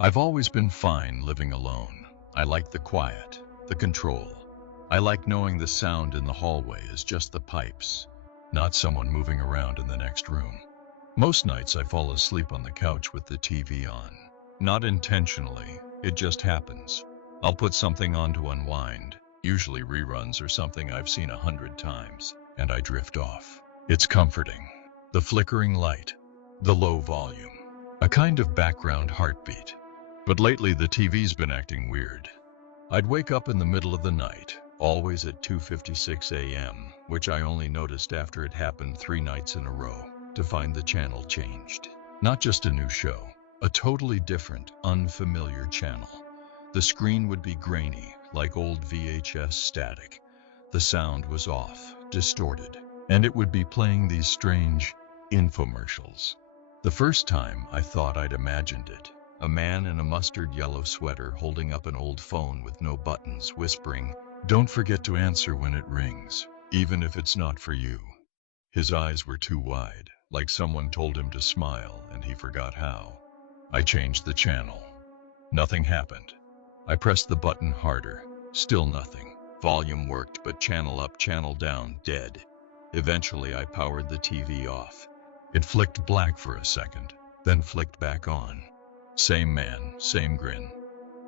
I've always been fine living alone. I like the quiet, the control. I like knowing the sound in the hallway is just the pipes, not someone moving around in the next room. Most nights I fall asleep on the couch with the TV on. Not intentionally, it just happens. I'll put something on to unwind, usually reruns or something I've seen 100 times, and I drift off. It's comforting. The flickering light, the low volume, a kind of background heartbeat. But lately the TV's been acting weird. I'd wake up in the middle of the night, always at 2:56 a.m., which I only noticed after it happened 3 nights in a row, to find the channel changed. Not just a new show, a totally different, unfamiliar channel. The screen would be grainy, like old VHS static. The sound was off, distorted, and it would be playing these strange infomercials. The first time I thought I'd imagined it. A man in a mustard yellow sweater holding up an old phone with no buttons, whispering, "Don't forget to answer when it rings, even if it's not for you." His eyes were too wide, like someone told him to smile and he forgot how. I changed the channel. Nothing happened. I pressed the button harder. Still nothing. Volume worked, but channel up, channel down, dead. Eventually I powered the TV off. It flicked black for a second, then flicked back on. Same man, same grin.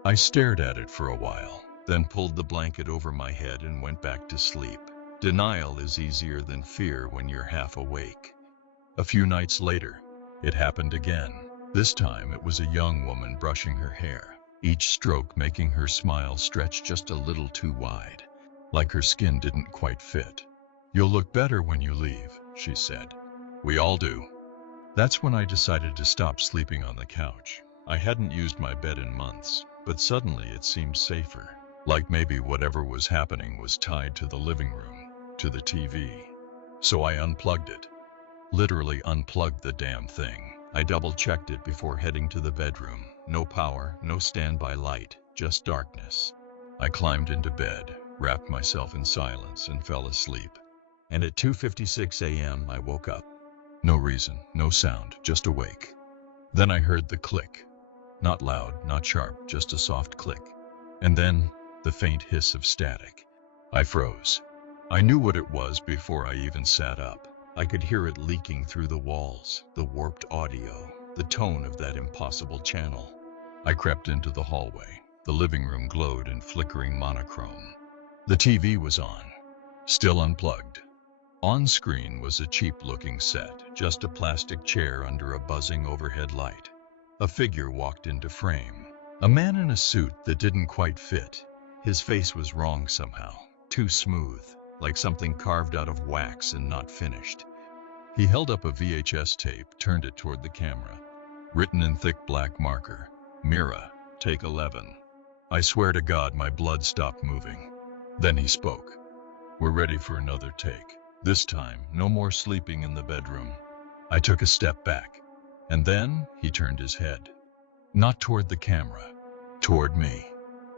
I stared at it for a while, then pulled the blanket over my head and went back to sleep. Denial is easier than fear when you're half awake. A few nights later, it happened again. This time it was a young woman brushing her hair, each stroke making her smile stretch just a little too wide, like her skin didn't quite fit. "You'll look better when you leave," she said. "We all do." That's when I decided to stop sleeping on the couch. I hadn't used my bed in months, but suddenly it seemed safer, like maybe whatever was happening was tied to the living room, to the TV. So I unplugged it. Literally unplugged the damn thing. I double-checked it before heading to the bedroom. No power, no standby light, just darkness. I climbed into bed, wrapped myself in silence, and fell asleep. And at 2:56 a.m. I woke up. No reason, no sound, just awake. Then I heard the click. Not loud, not sharp, just a soft click. And then, the faint hiss of static. I froze. I knew what it was before I even sat up. I could hear it leaking through the walls, the warped audio, the tone of that impossible channel. I crept into the hallway. The living room glowed in flickering monochrome. The TV was on, still unplugged. On screen was a cheap-looking set, just a plastic chair under a buzzing overhead light. A figure walked into frame. A man in a suit that didn't quite fit. His face was wrong somehow, too smooth, like something carved out of wax and not finished. He held up a VHS tape, turned it toward the camera. Written in thick black marker, "Mira, take 11. I swear to God my blood stopped moving. Then he spoke. "We're ready for another take. This time, no more sleeping in the bedroom." I took a step back. And then he turned his head. Not toward the camera, toward me.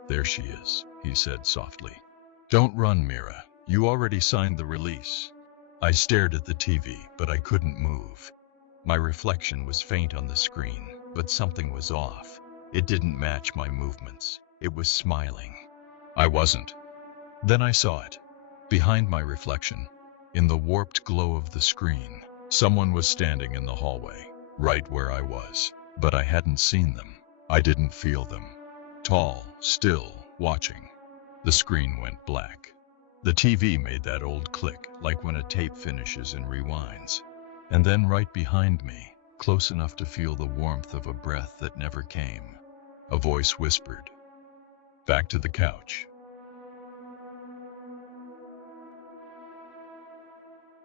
"There she is," he said softly. "Don't run, Mira. You already signed the release." I stared at the TV, but I couldn't move. My reflection was faint on the screen, but something was off. It didn't match my movements. It was smiling. I wasn't. Then I saw it. Behind my reflection, in the warped glow of the screen, someone was standing in the hallway. Right where I was, but I hadn't seen them. I didn't feel them. Tall, still, watching. The screen went black. The TV made that old click, like when a tape finishes and rewinds. And then right behind me, close enough to feel the warmth of a breath that never came, a voice whispered, "Back to the couch."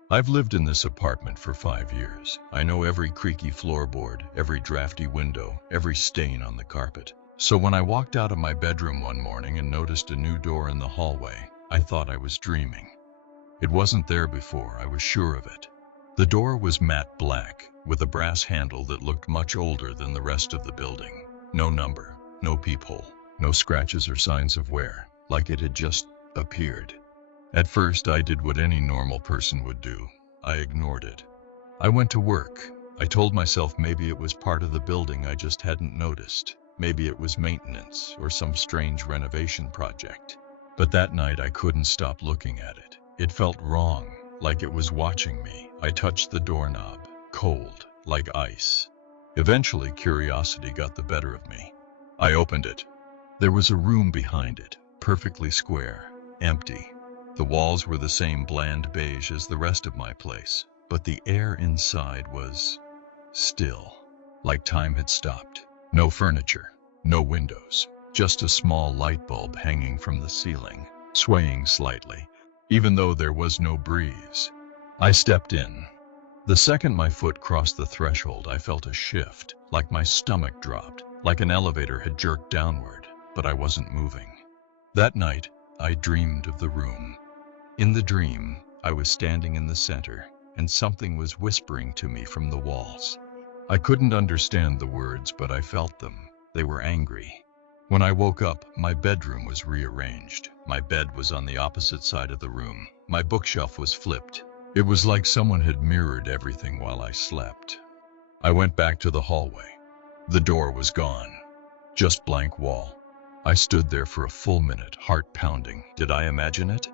I've lived in this apartment for 5 years. I know every creaky floorboard, every drafty window, every stain on the carpet. So when I walked out of my bedroom one morning and noticed a new door in the hallway, I thought I was dreaming. It wasn't there before, I was sure of it. The door was matte black, with a brass handle that looked much older than the rest of the building. No number, no peephole, no scratches or signs of wear, like it had just appeared. At first, I did what any normal person would do. I ignored it. I went to work. I told myself maybe it was part of the building I just hadn't noticed. Maybe it was maintenance or some strange renovation project. But that night I couldn't stop looking at it. It felt wrong, like it was watching me. I touched the doorknob, cold, like ice. Eventually, curiosity got the better of me. I opened it. There was a room behind it, perfectly square, empty. The walls were the same bland beige as the rest of my place, but the air inside was still, like time had stopped. No furniture, no windows, just a small light bulb hanging from the ceiling, swaying slightly, even though there was no breeze. I stepped in. The second my foot crossed the threshold, I felt a shift, like my stomach dropped, like an elevator had jerked downward, but I wasn't moving. That night, I dreamed of the room. In the dream, I was standing in the center, and something was whispering to me from the walls. I couldn't understand the words, but I felt them. They were angry. When I woke up, my bedroom was rearranged. My bed was on the opposite side of the room. My bookshelf was flipped. It was like someone had mirrored everything while I slept. I went back to the hallway. The door was gone. Just blank wall. I stood there for a full minute, heart pounding. Did I imagine it?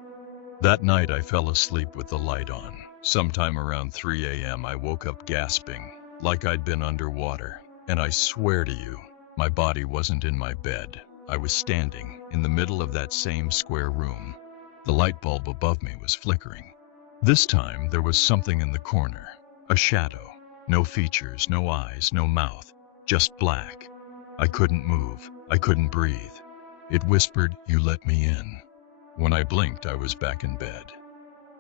That night I fell asleep with the light on. Sometime around 3 a.m. I woke up gasping, like I'd been underwater. And I swear to you, my body wasn't in my bed. I was standing in the middle of that same square room. The light bulb above me was flickering. This time there was something in the corner. A shadow. No features, no eyes, no mouth. Just black. I couldn't move. I couldn't breathe. It whispered, "You let me in." When I blinked, I was back in bed.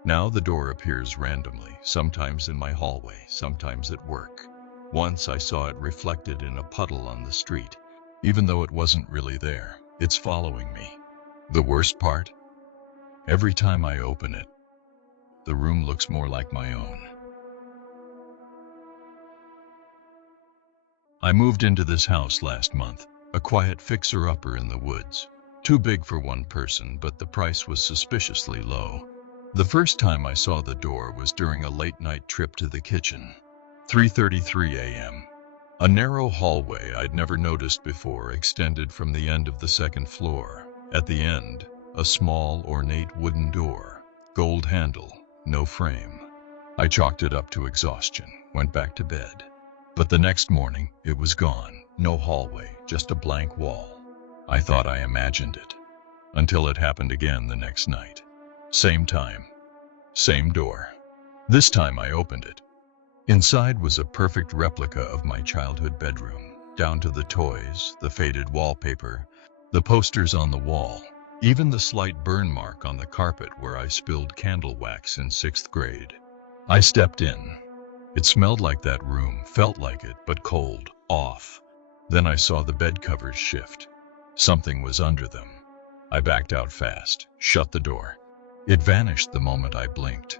Now the door appears randomly, sometimes in my hallway, sometimes at work. Once I saw it reflected in a puddle on the street. Even though it wasn't really there, it's following me. The worst part? Every time I open it, the room looks more like my own. I moved into this house last month, a quiet fixer-upper in the woods. Too big for one person, but the price was suspiciously low. The first time I saw the door was during a late-night trip to the kitchen. 3:33 a.m. A narrow hallway I'd never noticed before extended from the end of the second floor. At the end, a small, ornate wooden door. Gold handle, no frame. I chalked it up to exhaustion, went back to bed. But the next morning, it was gone. No hallway, just a blank wall. I thought I imagined it. Until it happened again the next night. Same time. Same door. This time I opened it. Inside was a perfect replica of my childhood bedroom, down to the toys, the faded wallpaper, the posters on the wall, even the slight burn mark on the carpet where I spilled candle wax in 6th grade. I stepped in. It smelled like that room, felt like it, but cold, off. Then I saw the bed covers shift. Something was under them. I backed out fast, shut the door. It vanished the moment I blinked.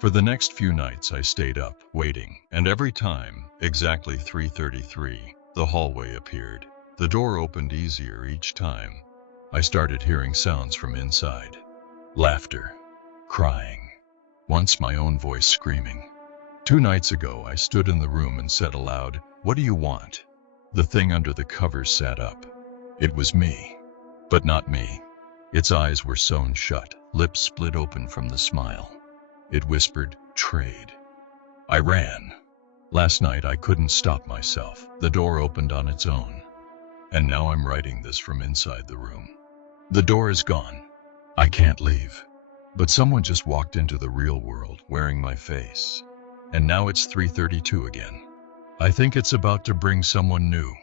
For the next few nights I stayed up, waiting, and every time, exactly 3:33, the hallway appeared. The door opened easier each time. I started hearing sounds from inside. Laughter. Crying. Once my own voice screaming. 2 nights ago I stood in the room and said aloud, "What do you want?" The thing under the covers sat up. It was me. But not me. Its eyes were sewn shut, lips split open from the smile. It whispered, "Trade." I ran. Last night I couldn't stop myself. The door opened on its own. And now I'm writing this from inside the room. The door is gone. I can't leave. But someone just walked into the real world, wearing my face. And now it's 3:32 again. I think it's about to bring someone new.